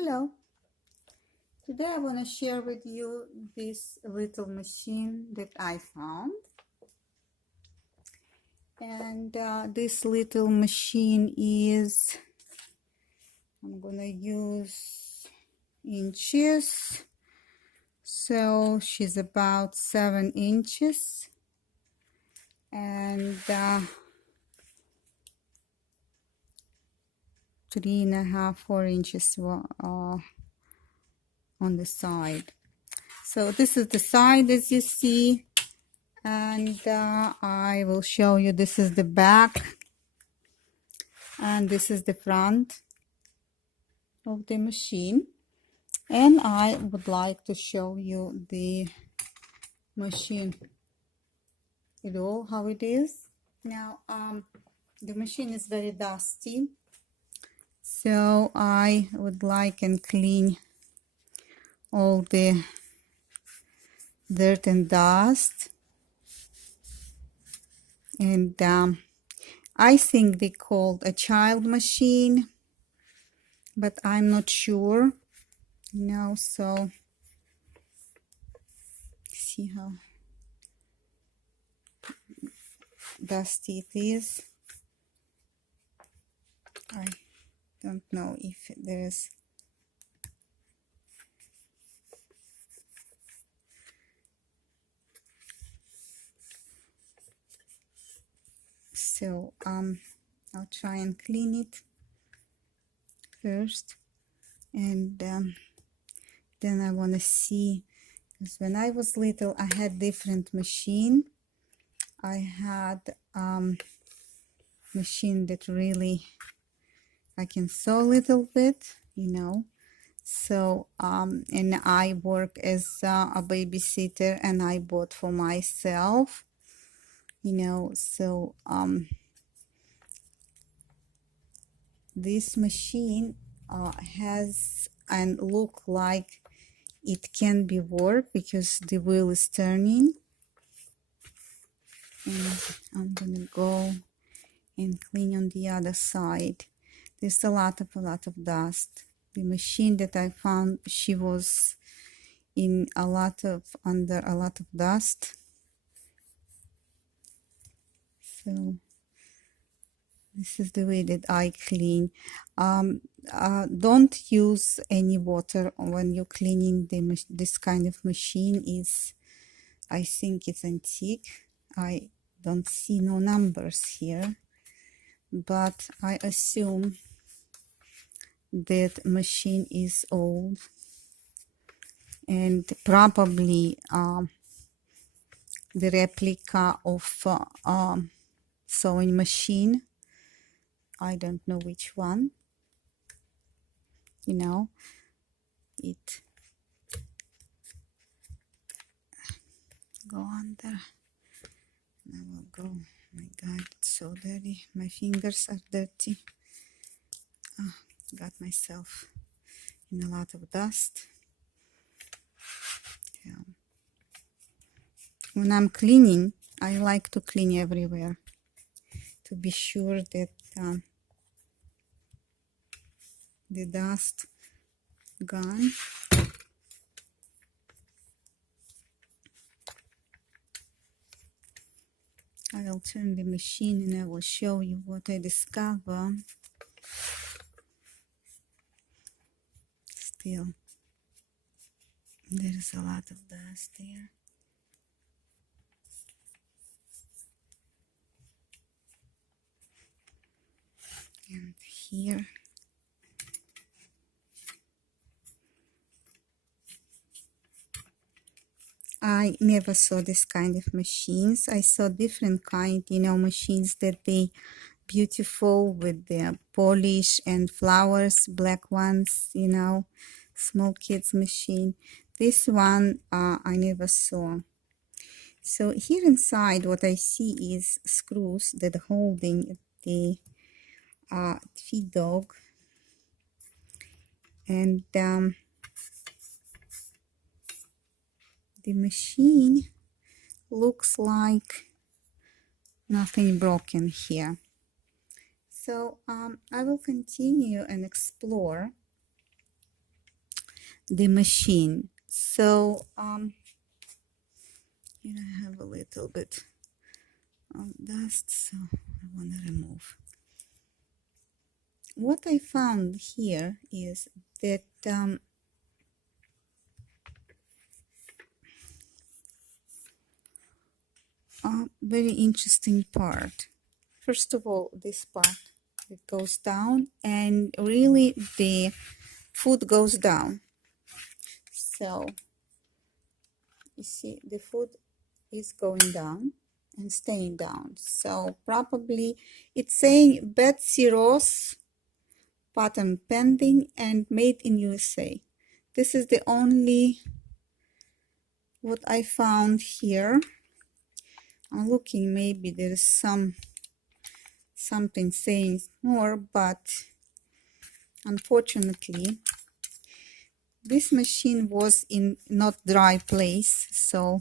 Hello, today I want to share with you this little machine that I found. And this little machine is, I'm going to use inches. So she's about 7 inches and 3.5, 4 inches on the side. So this is the side, as you see, and I will show you. This is the back and this is the front of the machine, and I would like to show you the machine how it is. Now the machine is very dusty, so I would like and clean all the dirt and dust. And I think they called a child machine, but I'm not sure. So see how dusty it is. I don't know if there's so I'll try and clean it first, and then I want to see, because when I was little I had different machine. I had machine that really I can sew a little bit, so and I work as a babysitter, and I bought for myself, so this machine has and look like it can be worked because the wheel is turning. And I'm gonna go and clean on the other side. There's a lot of dust. The machine that I found, she was in under a lot of dust. So this is the way that I clean. Don't use any water when you're cleaning this kind of machine. I think it's antique. I don't see no numbers here, but I assume that machine is old, and probably the replica of sewing machine. I don't know which one. It go under. I will go. My God, it's so dirty. My fingers are dirty. Got myself in a lot of dust. When I'm cleaning, I like to clean everywhere to be sure that the dust gone. I will turn the machine and I will show you what I discover. Still, there is a lot of dust there. And here. I never saw this kind of machines. I saw different kind, machines that they beautiful with their polish and flowers, black ones, small kids machine. This one I never saw. So here inside what I see is screws that are holding the feed dog, and the machine looks like nothing broken here. So I will continue and explore the machine. So here I have a little bit of dust, so I want to remove. What I found here is that a very interesting part. First of all, this part, it goes down, and really the food goes down. So you see the food is going down and staying down. So probably it's saying Betsy Ross, patent pending and made in USA. This is the only what I found here. I'm looking, maybe there is something saying more, but unfortunately this machine was in not dry place. So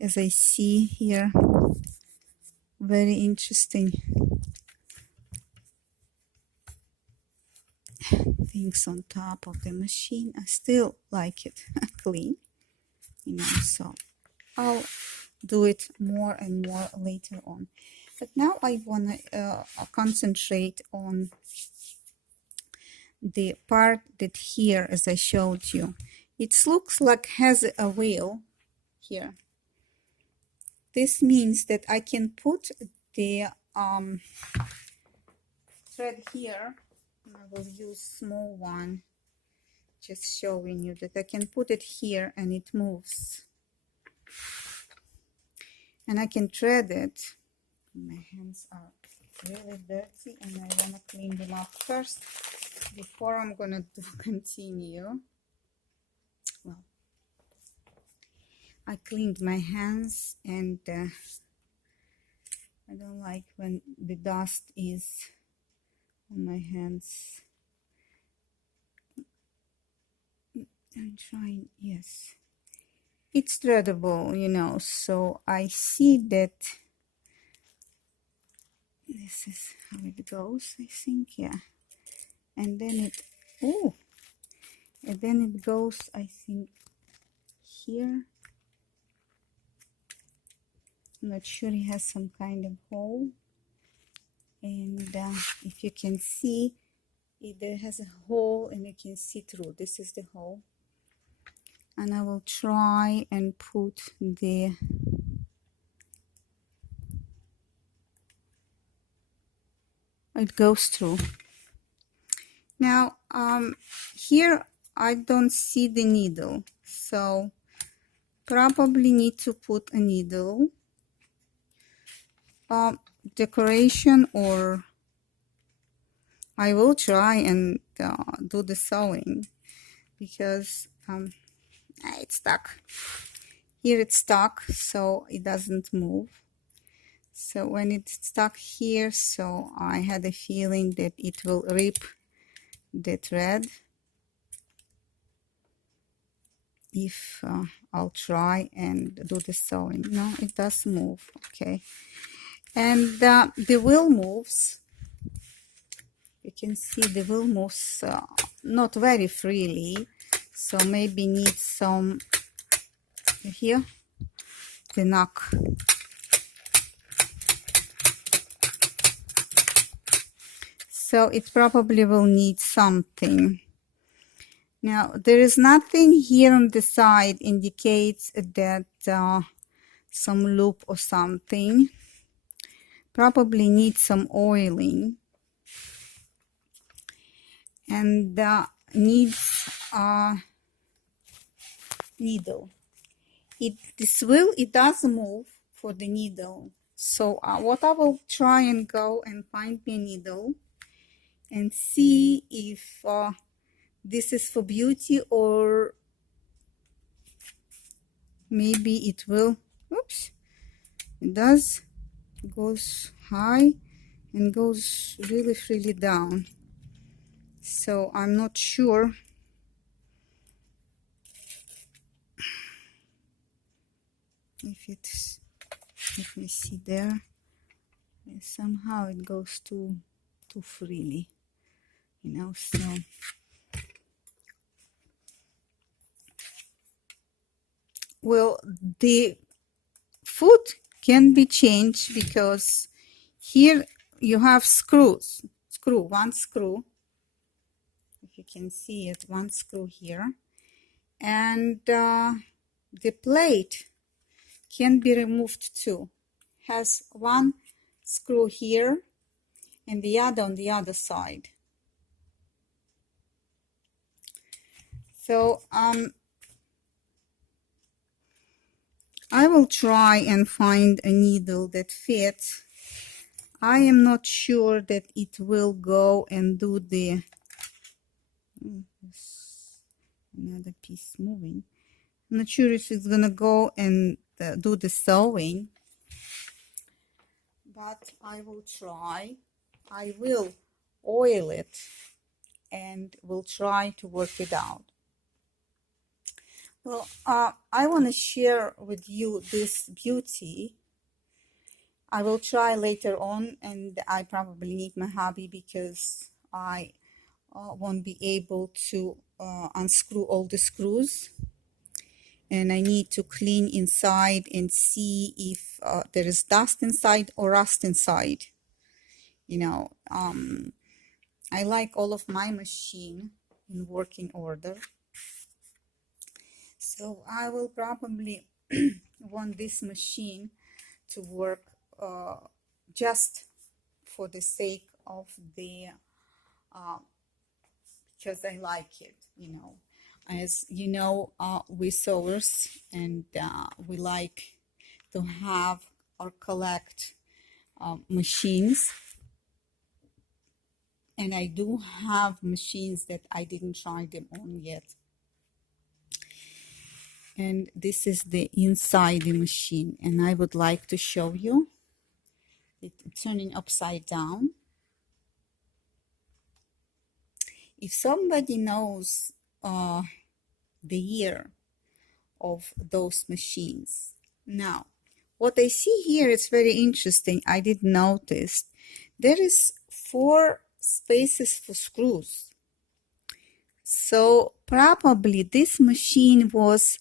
as I see here, very interesting things on top of the machine. I still like it clean, you know, so I'll do it more and more later on. But now I want to concentrate on the part that here, as I showed you, it looks like has a wheel here. This means that I can put the thread here. I will use small one, just showing you that I can put it here and it moves. And I can thread it. My hands are really dirty and I want to clean them up first before I'm gonna continue. Well, I cleaned my hands, and I don't like when the dust is on my hands. I'm trying, yes. It's threadable, you know, so I see that this is how it goes, I think, yeah. And then it, oh, and then it goes, I think, here. I'm not sure, it has some kind of hole. And if you can see, there has a hole and you can see through. This is the hole. And I will try and put the it goes through. Now here I don't see the needle, so probably need to put a needle, decoration, or I will try and do the sewing, because it's stuck. Here it's stuck, so it doesn't move. So when it's stuck here, so I had a feeling that it will rip the thread if I'll try and do the sewing. No, it does move, okay. And the wheel moves. You can see the wheel moves not very freely, so maybe need some here, the knock. So it probably will need something. Now there is nothing here on the side indicates that some loop or something. Probably needs some oiling, and needs a needle. This wheel, it does move for the needle. So what I will try and go and find me a needle and see if this is for beauty, or maybe it will, oops, it does, goes high and goes really freely down. So I'm not sure if it's, if you see there, somehow it goes too freely, you know. So well, the foot can be changed because here you have screws. One screw. If you can see it, one screw here. And the plate can be removed too. Has one screw here and the other on the other side. So I will try and find a needle that fits. I am not sure that it will go and do the another piece moving. I'm not sure if it's gonna go and do the sewing, but I will try. I will oil it and will try to work it out. Well, I want to share with you this beauty. I will try later on, and I probably need my hubby because I won't be able to unscrew all the screws, and I need to clean inside and see if there is dust inside or rust inside. You know, I like all of my machine in working order, so I will probably want this machine to work just for the sake of the because I like it, you know. As you know, we sewers, and we like to have or collect machines, and I do have machines that I didn't try them on yet. And this is the inside the machine, and I would like to show you it turning upside down. If somebody knows the year of those machines. Now, what I see here is very interesting. I did notice there is 4 spaces for screws. So probably this machine was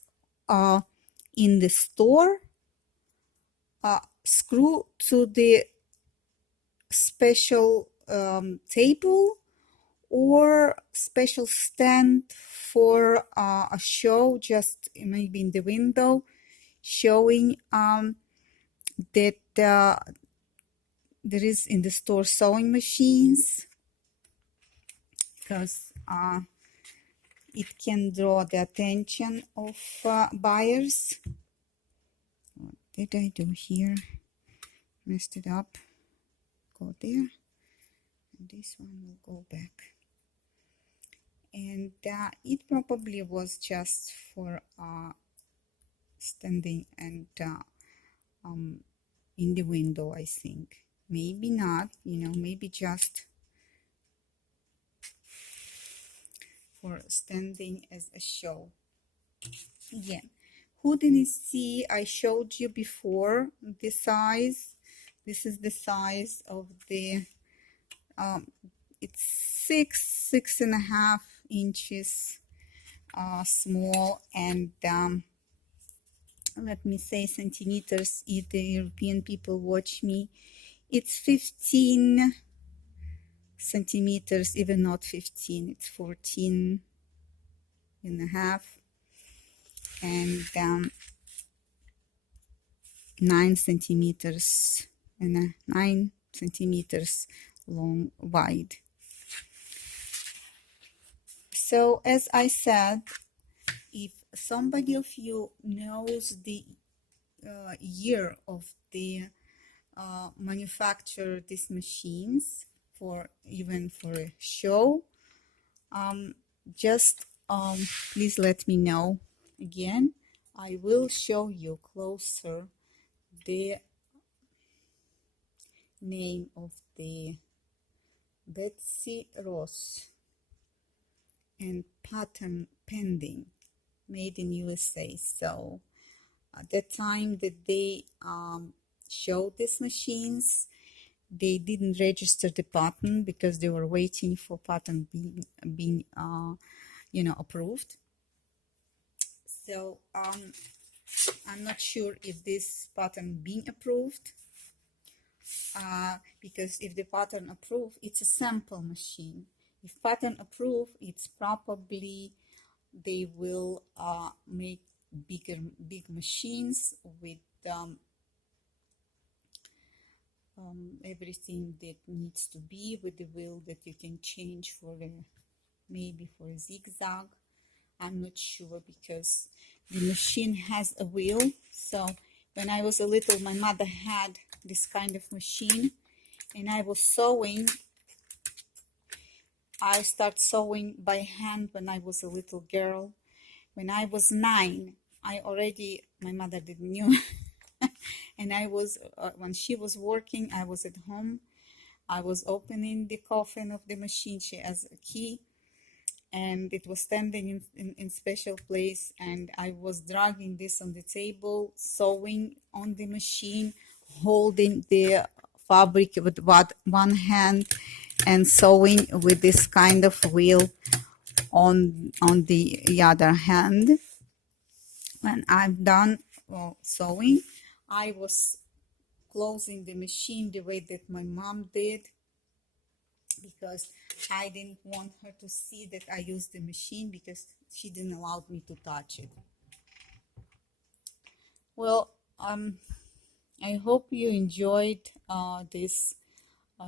in the store, screw to the special table or special stand for a show, just maybe in the window, showing that there is in the store sewing machines, because it can draw the attention of buyers. What did I do here? Messed it up. Go there, and this one will go back. And it probably was just for standing and in the window, I think. Maybe not, you know, maybe just for standing as a show. Again, who didn't see, I showed you before the size. This is the size of the it's 6.5 inches small, and let me say centimeters if the European people watch me. It's 15 centimeters, even not 15, it's 14.5, and 9 centimeters and 9 centimeters long wide. So as I said, if somebody of you knows the year of the manufacture these machines for even for a show, just please let me know. Again, I will show you closer the name of the Betsy Ross and patent pending, made in USA. So at the time that they showed these machines, they didn't register the patent because they were waiting for patent being you know, approved. So I'm not sure if this pattern being approved, because if the pattern approved, it's a sample machine. If pattern approved, it's probably they will make big machines with everything that needs to be, with the wheel that you can change for maybe for a zigzag. I'm not sure, because the machine has a wheel. So when I was a little, my mother had this kind of machine, and I was sewing. I started sewing by hand when I was a little girl. When I was 9, my mother didn't know. And I was, when she was working, I was at home. I was opening the coffin of the machine. She has a key, and it was standing in special place, and I was dragging this on the table, sewing on the machine, holding the fabric with one hand and sewing with this kind of wheel on the other hand. When I'm done sewing, I was closing the machine the way that my mom did, because I didn't want her to see that I used the machine, because she didn't allow me to touch it. Well, I hope you enjoyed these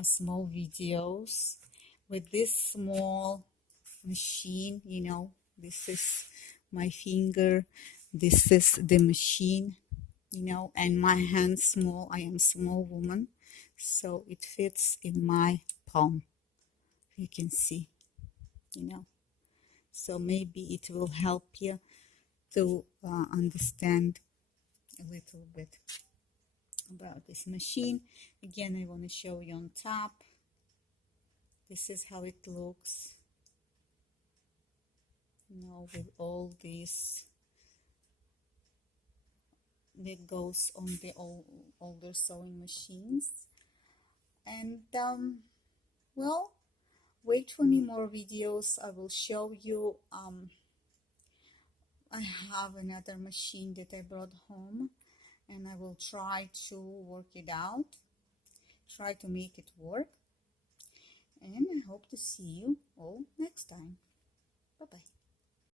small videos with this small machine. This is my finger, this is the machine, and my hand small. I am a small woman, so it fits in my palm. You can see, so maybe it will help you to understand a little bit about this machine. Again, I want to show you on top. This is how it looks, with all this that goes on the older sewing machines. And well, wait for me more videos. I will show you. I have another machine that I brought home, and I will try to work it out, try to make it work. And I hope to see you all next time. Bye-bye.